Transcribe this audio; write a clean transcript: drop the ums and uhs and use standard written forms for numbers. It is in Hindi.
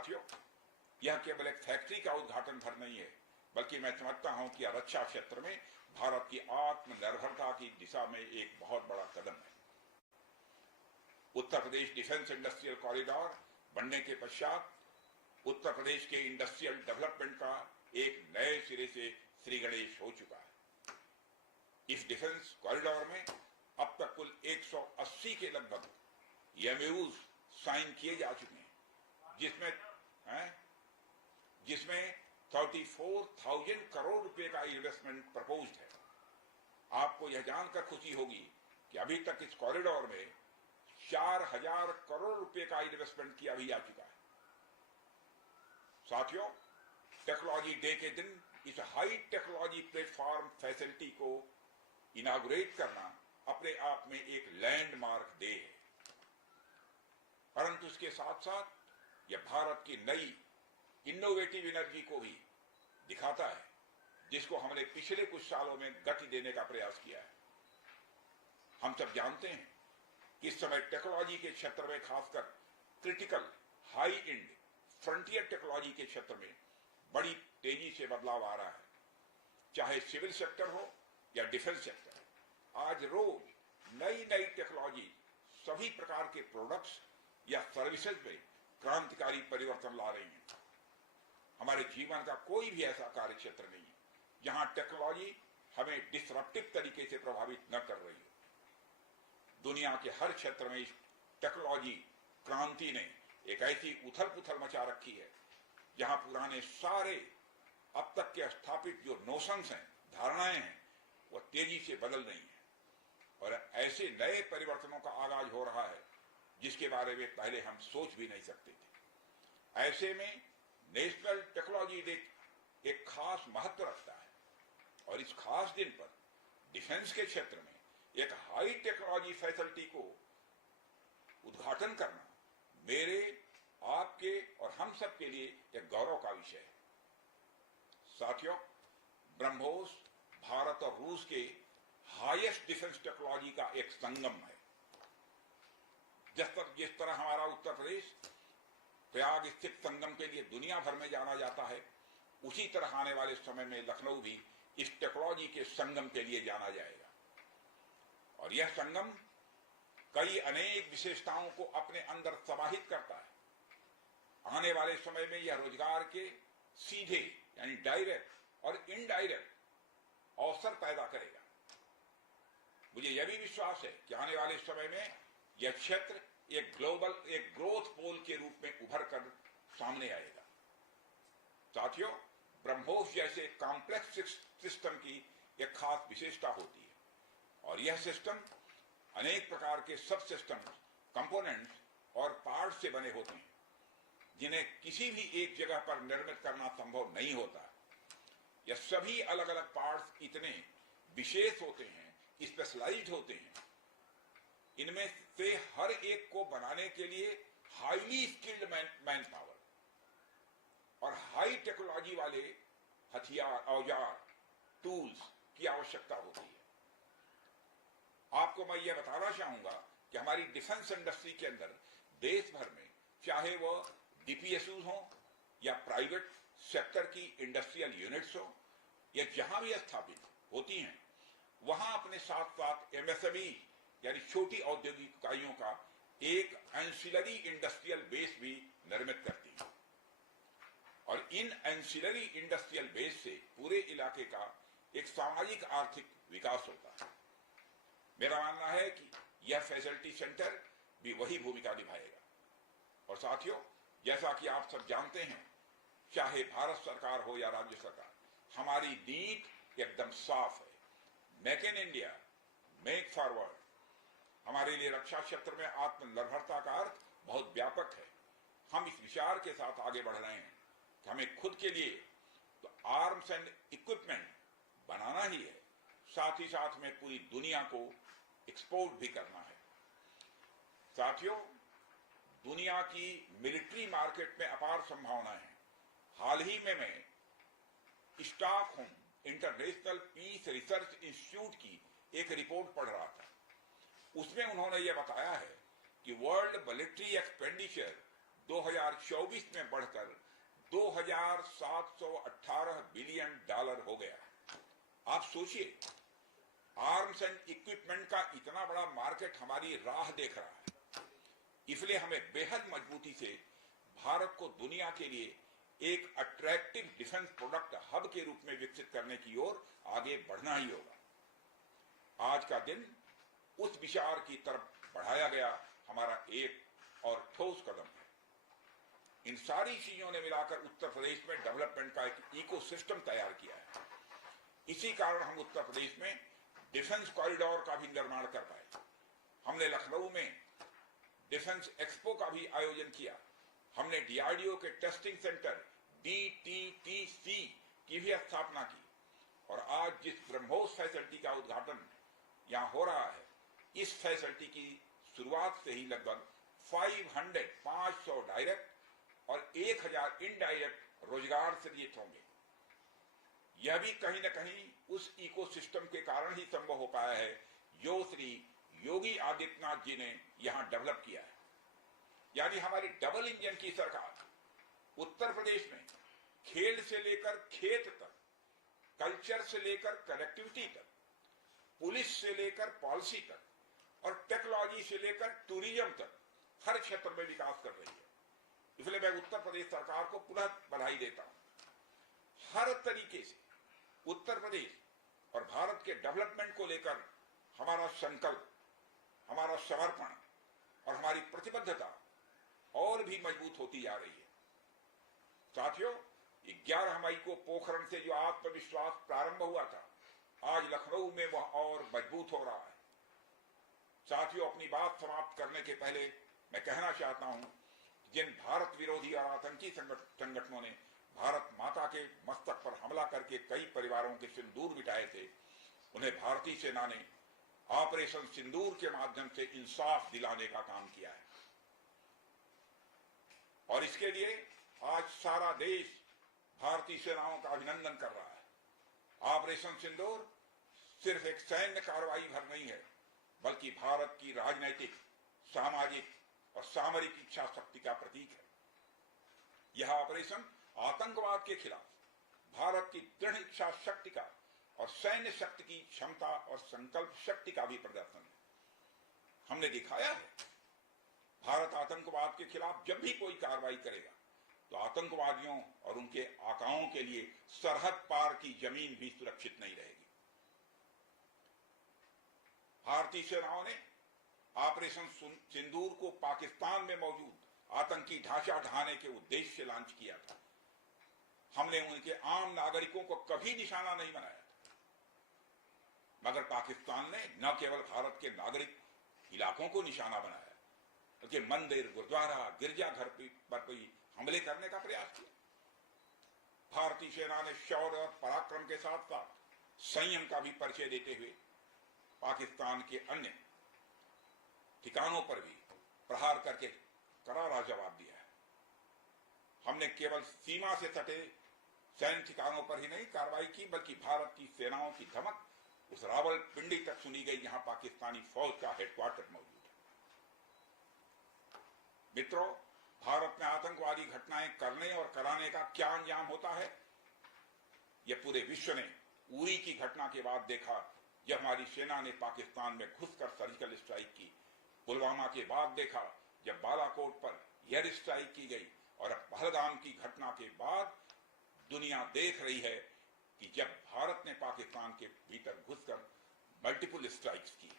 साथियों, यह केवल एक फैक्ट्री का उद्घाटन भर नहीं है, बल्कि मैं समझता हूं कि रक्षा क्षेत्र में भारत की आत्मनिर्भरता की दिशा में एक बहुत बड़ा कदम है। Uttar Pradesh defence industrial corridor बनने के पश्चात उत्तर प्रदेश के इंडस्ट्रियल डेवलपमेंट का एक नए सिरे से श्रीगणेश हो चुका है। इस डिफेंस कॉरिडोर में अब तक कुल 180 के लगभग एमओयूज साइन किए जा चुके हैं, जिसमें 34,000 करोड़ रुपए का इन्वेस्टमेंट प्रपोज्ड है। आपको यह जानकर खुशी होगी कि अभी तक इस कॉरिडोर में 4,000 करोड़ रुपए का इन्वेस्टमेंट किया भी जा चुका है। साथियों, टेक्नोलॉजी डे के दिन इस हाई टेक्नोलॉजी प्लेटफॉर्म फैसिलिटी को इनागुरेट करना अपने आप में एक लैंडमार्क डे है, परंतु इसके साथ साथ यह भारत की नई इनोवेटिव एनर्जी को भी दिखाता है, जिसको हमने पिछले कुछ सालों में गति देने का प्रयास किया है। हम सब जानते हैं कि इस समय टेक्नोलॉजी के क्षेत्र में, खासकर critical high and frontier technology के क्षेत्र में बड़ी तेजी से बदलाव आ रहा है। चाहे सिविल सेक्टर हो या डिफेंस सेक्टर, आज रोज नई नई टेक्नोलॉजी सभी प्रकार के प्रोडक्ट्स या सर्विसेज में क्रांतिकारी परिवर्तन ला रही है। हमारे जीवन का कोई भी ऐसा कार्य क्षेत्र नहीं है जहां टेक्नोलॉजी हमें डिसरप्टिव तरीके से प्रभावित न कर रही हो। दुनिया के हर क्षेत्र में इस टेक्नोलॉजी क्रांति ने एक ऐसी उथल पुथल मचा रखी है जहां पुराने सारे अब तक के स्थापित जो नोशंस हैं, धारणाएं हैं, वह तेजी से बदल रही हैं और ऐसे नए परिवर्तनों का आगाज हो रहा है जिसके बारे में पहले हम सोच भी नहीं सकते थे। ऐसे में नेशनल टेक्नोलॉजी डे एक खास महत्व रखता है और इस खास दिन पर डिफेंस के क्षेत्र में एक हाई टेक्नोलॉजी फैसिलिटी को उद्घाटन करना मेरे, आपके और हम सब के लिए एक गौरव का विषय है। साथियों, ब्रह्मोस भारत और रूस के हाईएस्ट डिफेंस टेक्नोलॉजी का एक संगम है। जिस तरह हमारा उत्तर प्रदेश प्रयाग स्थित संगम के लिए दुनिया भर में जाना जाता है, उसी तरह आने वाले समय में लखनऊ भी इस टेक्नोलॉजी के संगम के लिए जाना जाएगा और यह संगम कई अनेक विशेषताओं को अपने अंदर समाहित करता है। आने वाले समय में यह रोजगार के सीधे यानी डायरेक्ट और इनडायरेक्ट अवसर पैदा करेगा। मुझे यह भी विश्वास है कि आने वाले समय में यह क्षेत्र एक ग्रोथ पोल के रूप में उभर कर सामने आएगा। साथियों, ब्रह्मोस जैसे कॉम्प्लेक्स सिस्टम की एक खास विशेषता होती है और यह सिस्टम अनेक प्रकार के सब सिस्टम्स, कंपोनेंट्स और पार्ट से बने होते हैं जिन्हें किसी भी एक जगह पर निर्मित करना संभव नहीं होता। यह सभी अलग अलग पार्ट्स इतने विशेष होते हैं, स्पेशलाइज्ड होते हैं, इनमें से हर एक को बनाने के लिए हाईली स्किल्ड मैन पावर और हाई टेक्नोलॉजी वाले हथियार, औजार, टूल्स की आवश्यकता होती है। आपको मैं यह बताना चाहूंगा कि हमारी डिफेंस इंडस्ट्री के अंदर देश भर में, चाहे वह डीपीएसयू हो या प्राइवेट सेक्टर की इंडस्ट्रियल यूनिट्स हो या जहां भी स्थापित होती हैं, वहां अपने साथ साथ एमएसएमई यानी छोटी औद्योगिक इकाइयों का एक एंसिलरी इंडस्ट्रियल बेस भी निर्मित करती है और इन एंसिलरी इंडस्ट्रियल बेस से पूरे इलाके का एक सामाजिक आर्थिक विकास होता है। मेरा मानना है कि यह फैसिलिटी सेंटर भी वही भूमिका निभाएगा। और साथियों, जैसा कि आप सब जानते हैं, चाहे भारत सरकार हो या राज्य सरकार, हमारी नीति एकदम साफ है। Make in India, make forward. हमारे लिए रक्षा क्षेत्र में आत्मनिर्भरता का अर्थ बहुत व्यापक है। हम इस विचार के साथ आगे बढ़ रहे हैं कि हमें खुद के लिए तो आर्म्स एंड इक्विपमेंट बनाना ही है, साथ ही साथ में पूरी दुनिया को एक्सपोर्ट भी करना है। साथियों, दुनिया की मिलिट्री मार्केट में अपार संभावनाएं हैं। हाल ही में मैं Stockholm international peace research institute की एक रिपोर्ट पढ़ रहा था। उसमें उन्होंने यह बताया है कि वर्ल्ड मिलिट्री एक्सपेंडिचर 2024 में बढ़कर $2,718 बिलियन हो गया। आप सोचिए, आर्म्स एंड इक्विपमेंट का इतना बड़ा मार्केट हमारी राह देख रहा है। इसलिए हमें बेहद मजबूती से भारत को दुनिया के लिए एक अट्रैक्टिव डिफेंस प्रोडक्ट हब के रूप में विकसित करने की ओर आगे बढ़ना ही होगा। आज का दिन उस विचार की तरफ बढ़ाया गया हमारा एक और ठोस कदम है। इन सारी चीजों ने मिलाकर उत्तर प्रदेश में डेवलपमेंट का एक इकोसिस्टम तैयार किया है। इसी कारण हम उत्तर प्रदेश में डिफेंस कॉरिडोर का भी निर्माण कर पाए। हमने लखनऊ में डिफेंस एक्सपो का भी आयोजन किया। हमने डीआरडीओ के टेस्टिंग सेंटर DTTC की भी स्थापना की। और आज जिस ब्रह्मोस फैसिलिटी का उद्घाटन यहां हो रहा है, इस फैसिलिटी की शुरुआत से ही लगभग 500 डायरेक्ट और 1000 इनडायरेक्ट रोजगार सृजित होंगे। यह भी कहीं न कहीं उस इकोसिस्टम के कारण ही संभव हो पाया है जो श्री योगी आदित्यनाथ जी ने यहां डेवलप किया है। यानी हमारी डबल इंजन की सरकार उत्तर प्रदेश में खेल से लेकर खेत तक, कल्चर से लेकर कनेक्टिविटी तक, पुलिस से लेकर पॉलिसी तक और टेक्नोलॉजी से लेकर टूरिज्म तक हर क्षेत्र में विकास कर रही है। इसलिए मैं उत्तर प्रदेश सरकार को पुनः बधाई देता हूं। हर तरीके से उत्तर प्रदेश और भारत के डेवलपमेंट को लेकर हमारा संकल्प, हमारा समर्पण और हमारी प्रतिबद्धता और भी मजबूत होती जा रही है। साथियों, 11 मई को पोखरण से जो आत्मविश्वास प्रारंभ हुआ था, आज लखनऊ में वह और मजबूत हो रहा है। साथियों, अपनी बात समाप्त करने के पहले मैं कहना चाहता हूं, जिन भारत विरोधी और आतंकी संगठनों ने भारत माता के मस्तक पर हमला करके कई परिवारों के सिंदूर मिटाए थे, उन्हें भारतीय सेना ने ऑपरेशन सिंदूर के माध्यम से इंसाफ दिलाने का काम किया है। और इसके लिए आज सारा देश भारतीय सेनाओं का अभिनंदन कर रहा है। ऑपरेशन सिंदूर सिर्फ एक सैन्य कार्रवाई भर नहीं है, बल्कि भारत की राजनैतिक, सामाजिक और सामरिक इच्छा शक्ति का प्रतीक है। यह ऑपरेशन आतंकवाद के खिलाफ भारत की दृढ़ इच्छा शक्ति का और सैन्य शक्ति की क्षमता और संकल्प शक्ति का भी प्रदर्शन है। हमने दिखाया है, भारत आतंकवाद के खिलाफ जब भी कोई कार्रवाई करेगा तो आतंकवादियों और उनके आकाओं के लिए सरहद पार की जमीन भी सुरक्षित नहीं रहेगी। भारतीय सेनाओं ने ऑपरेशन सिंदूर को पाकिस्तान में मौजूद आतंकी ढांचा ढहाने के उद्देश्य से लॉन्च किया था। हमने उनके आम नागरिकों को कभी निशाना नहीं बनाया था, मगर पाकिस्तान ने न केवल भारत के नागरिक इलाकों को निशाना बनाया, बल्कि मंदिर, गुरुद्वारा, गिरजाघर पर कोई हमले करने का प्रयास किया। भारतीय सेना ने शौर्य और पराक्रम के साथ साथ संयम का भी परिचय देते हुए पाकिस्तान के अन्य ठिकानों पर भी प्रहार करके करारा जवाब दिया है। हमने केवल सीमा से सटे सैन्य ठिकानों पर ही नहीं कार्रवाई की, बल्कि भारत की सेनाओं की धमक उस रावलपिंडी तक सुनी गई जहां पाकिस्तानी फौज का हेडक्वार्टर मौजूद है। मित्रों, भारत में आतंकवादी घटनाएं करने और कराने का क्या अंजाम होता है, यह पूरे विश्व ने उरी की घटना के बाद देखा, जब हमारी सेना ने पाकिस्तान में घुसकर सर्जिकल स्ट्राइक की। पुलवामा के बाद देखा जब बालाकोट पर एयर स्ट्राइक की गई, और अब पहलगाम की घटना के बाद दुनिया देख रही है कि जब भारत ने पाकिस्तान के भीतर घुसकर मल्टीपल स्ट्राइक्स की।